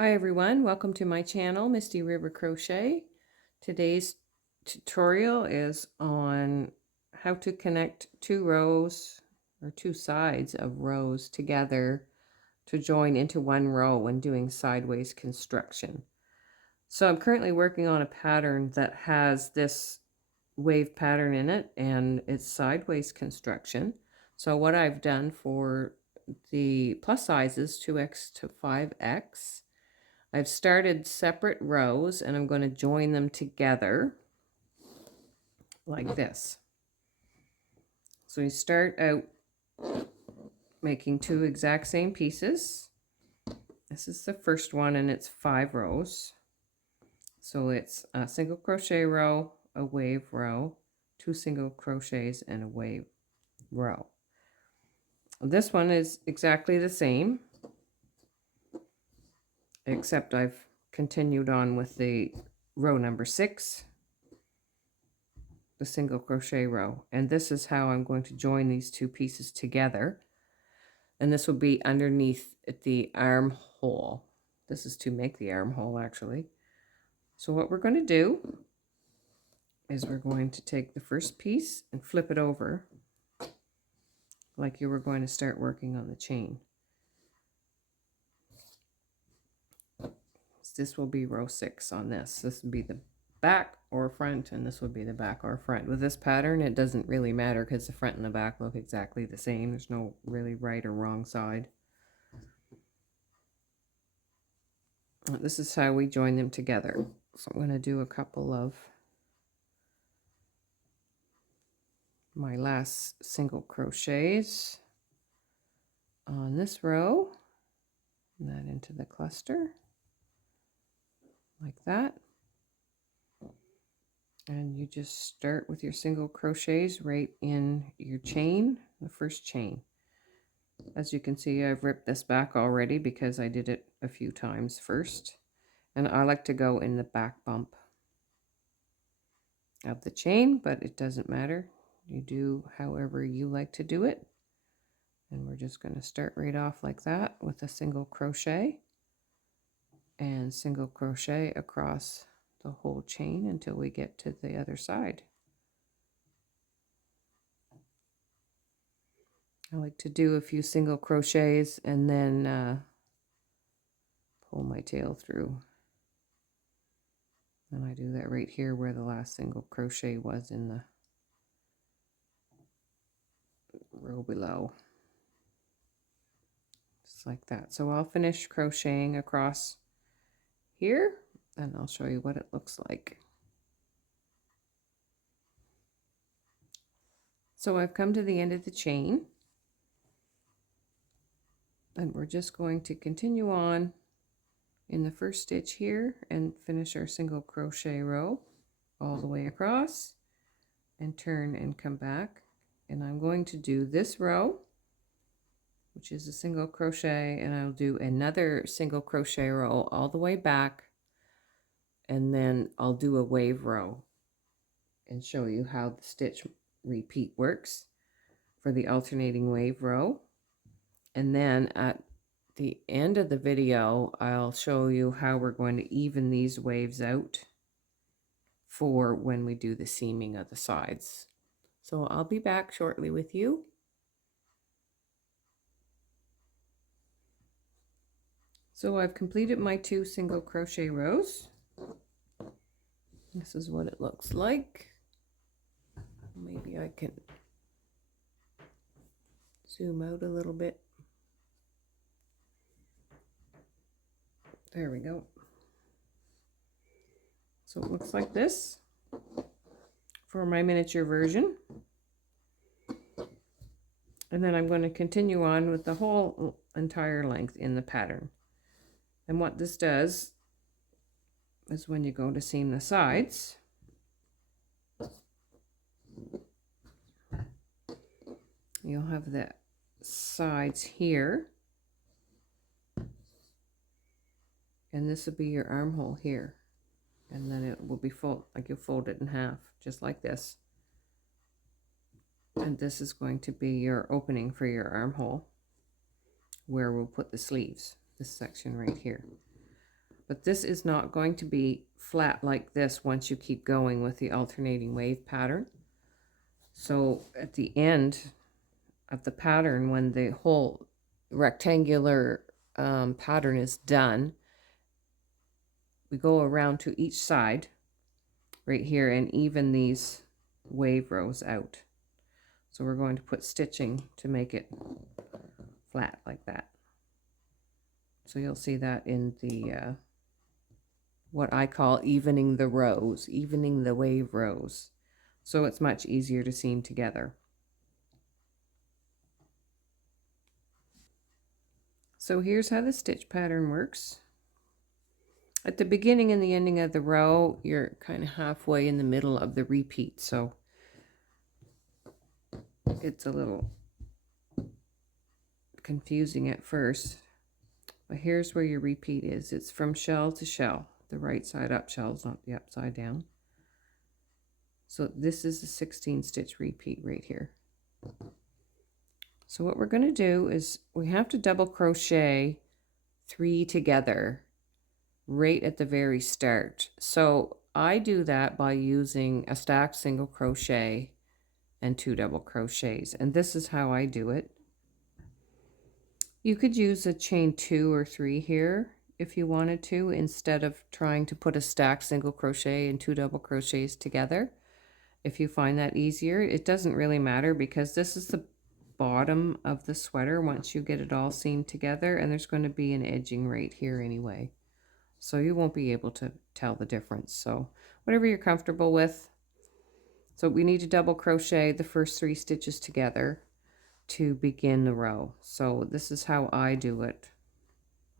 Hi everyone, welcome to my channel, Misty River Crochet. Today's tutorial is on how to connect two rows or two sides of rows together to join into one row when doing sideways construction. So I'm currently working on a pattern that has this wave pattern in it and it's sideways construction. So what I've done for the plus sizes 2x to 5x, I've started separate rows and I'm going to join them together like this. So you start out making two exact same pieces. This is the first one and it's 5 rows. So it's a single crochet row, a wave row, 2 single crochets and a wave row. This one is exactly the same, except I've continued on with the row number 6, the single crochet row, and this is how I'm going to join these two pieces together. And this will be underneath the armhole. This is to make the armhole actually. So what we're going to do is we're going to take the first piece and flip it over like you were going to start working on the chain. This will be row 6 on this. This will be the back or front, and this would be the back or front. With this pattern, it doesn't really matter because the front and the back look exactly the same. There's no really right or wrong side. This is how we join them together. So I'm going to do a couple of my last single crochets on this row, and that into the cluster like that. And you just start with your single crochets right in your chain, the first chain. As you can see, I've ripped this back already because I did it a few times first. And I like to go in the back bump of the chain, but it doesn't matter. You do however you like to do it. And we're just going to start right off like that with a single crochet and single crochet across the whole chain until we get to the other side. I like to do a few single crochets and then pull my tail through. And I do that right here where the last single crochet was in the row below. Just like that. So I'll finish crocheting across here and I'll show you what it looks like. So I've come to the end of the chain. And we're just going to continue on in the first stitch here and finish our single crochet row all the way across and turn and come back. And I'm going to do this row, which is a single crochet, and I'll do another single crochet row all the way back, and then I'll do a wave row and show you how the stitch repeat works for the alternating wave row. And then at the end of the video, I'll show you how we're going to even these waves out for when we do the seaming of the sides. So I'll be back shortly with you. So I've completed my 2 single crochet rows. This is what it looks like. Maybe I can zoom out a little bit. There we go. So it looks like this for my miniature version. And then I'm going to continue on with the whole entire length in the pattern. And what this does is when you go to seam the sides, you'll have the sides here, and this will be your armhole here, and then it will be fold, like you'll fold it in half just like this, and this is going to be your opening for your armhole where we'll put the sleeves, this section right here. But this is not going to be flat like this once you keep going with the alternating wave pattern. So at the end of the pattern, when the whole rectangular pattern is done, we go around to each side right here and even these wave rows out. So we're going to put stitching to make it flat like that. So you'll see that in the what I call evening the rows, evening the wave rows. So it's much easier to seam together. So here's how the stitch pattern works. At the beginning and the ending of the row, you're kind of halfway in the middle of the repeat, so it's a little confusing at first. But here's where your repeat is. It's from shell to shell. The right side up shell is not the upside down. So this is the 16 stitch repeat right here. So what we're going to do is we have to double crochet 3 together right at the very start. So I do that by using a stacked single crochet and 2 double crochets, and this is how I do it. You could use a chain 2 or 3 here if you wanted to, instead of trying to put a stacked single crochet and 2 double crochets together. If you find that easier, it doesn't really matter because this is the bottom of the sweater once you get it all seamed together, and there's going to be an edging right here anyway. So you won't be able to tell the difference. So whatever you're comfortable with. So we need to double crochet the first 3 stitches together to begin the row. So this is how I do it.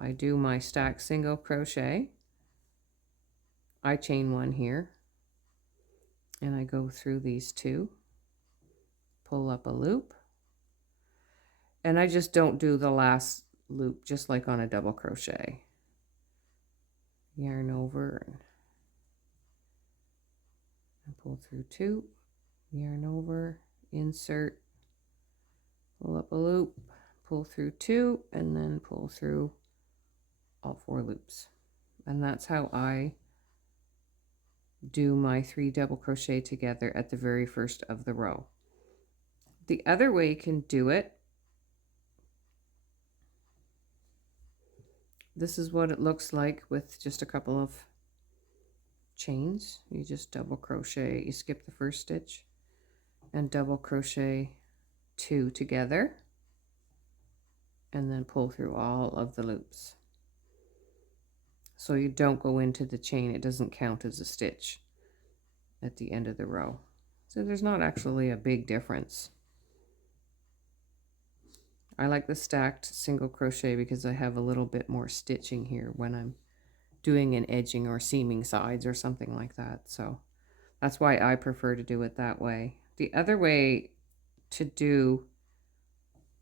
I do my stacked single crochet. I chain 1 here. And I go through these 2. Pull up a loop. And I just don't do the last loop, just like on a double crochet. Yarn over and pull through 2, yarn over, insert, pull up a loop, pull through 2, and then pull through all 4 loops. And that's how I do my 3 double crochet together at the very first of the row. The other way you can do it, this is what it looks like with just a couple of chains. You just double crochet, you skip the first stitch and double crochet 2 together and then pull through all of the loops. So you don't go into the chain, it doesn't count as a stitch at the end of the row. So there's not actually a big difference. I like the stacked single crochet because I have a little bit more stitching here when I'm doing an edging or seaming sides or something like that. So that's why I prefer to do it that way. The other way to do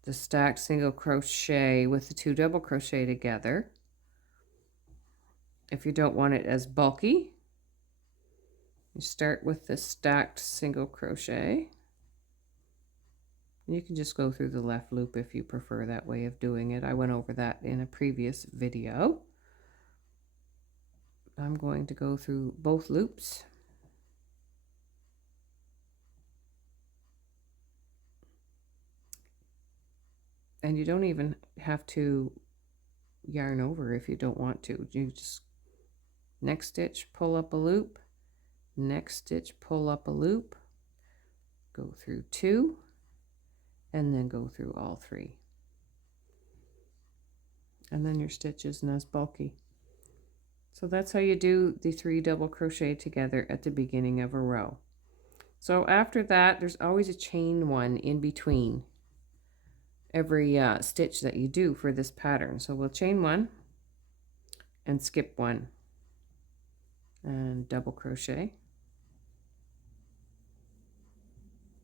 the stacked single crochet with the 2 double crochet together, if you don't want it as bulky, you start with the stacked single crochet. You can just go through the left loop if you prefer that way of doing it. I went over that in a previous video. I'm going to go through both loops. And you don't even have to yarn over if you don't want to. You just next stitch, pull up a loop, next stitch, pull up a loop, go through 2, and then go through all 3. And then your stitch isn't as bulky. So that's how you do the 3 double crochet together at the beginning of a row. So after that, there's always a chain 1 in between every stitch that you do for this pattern. So we'll chain 1 and skip 1 and double crochet,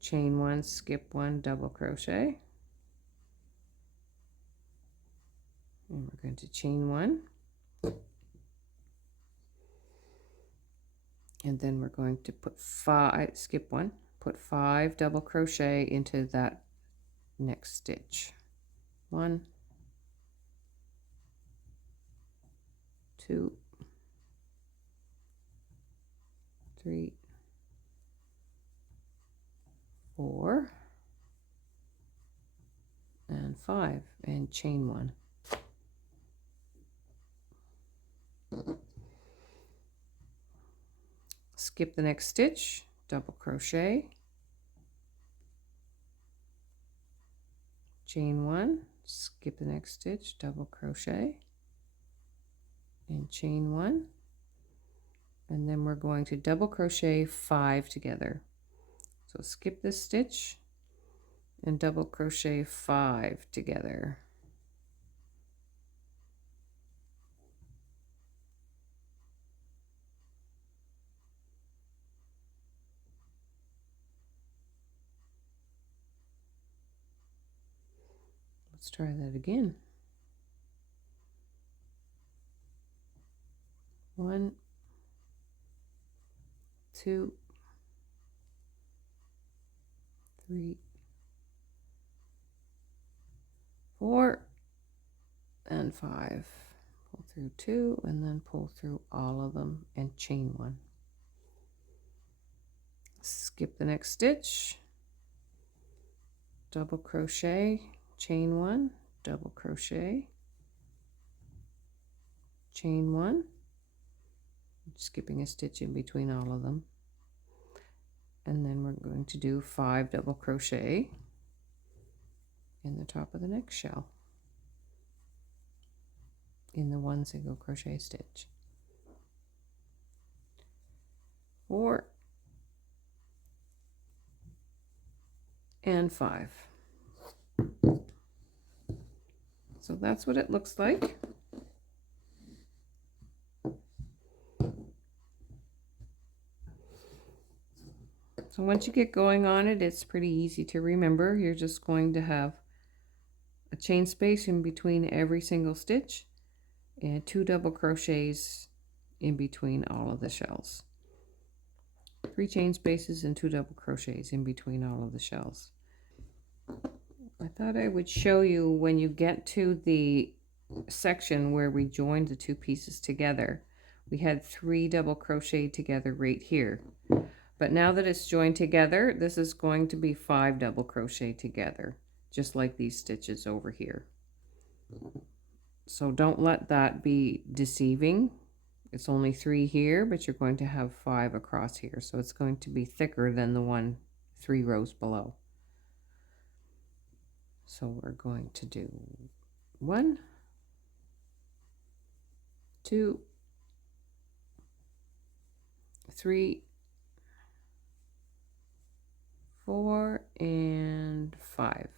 chain 1, skip 1, double crochet, and we're going to chain 1, and then we're going to put 5, skip 1, put 5 double crochet into that next stitch. 1, 2, 3, 4, and 5, and chain 1. Skip the next stitch, double crochet, chain 1, skip the next stitch, double crochet, and chain 1, and then we're going to double crochet 5 together. So skip this stitch and double crochet 5 together. Let's try that again. 1, 2, 3, 4, and 5. Pull through 2 and then pull through all of them and chain 1. Skip the next stitch, double crochet, chain 1, double crochet, chain 1, skipping a stitch in between all of them, and then we're going to do 5 double crochet in the top of the next shell in the 1 single crochet stitch. 4 and 5. So that's what it looks like. So once you get going on it, it's pretty easy to remember. You're just going to have a chain space in between every single stitch and 2 double crochets in between all of the shells. 3 chain spaces and 2 double crochets in between all of the shells. I thought I would show you when you get to the section where we joined the 2 pieces together. We had 3 double crochet together right here. But now that it's joined together, this is going to be 5 double crochet together, just like these stitches over here. So don't let that be deceiving. It's only 3 here, but you're going to have 5 across here. So it's going to be thicker than the one 3 rows below. So we're going to do 1, 2, 3, 4, and 5.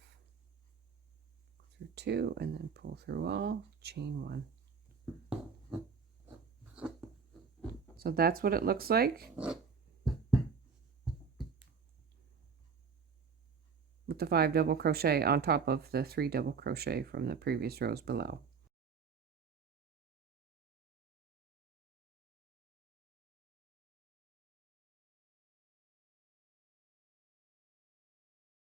Through 2 and then pull through all, chain 1. So that's what it looks like with the 5 double crochet on top of the 3 double crochet from the previous rows below.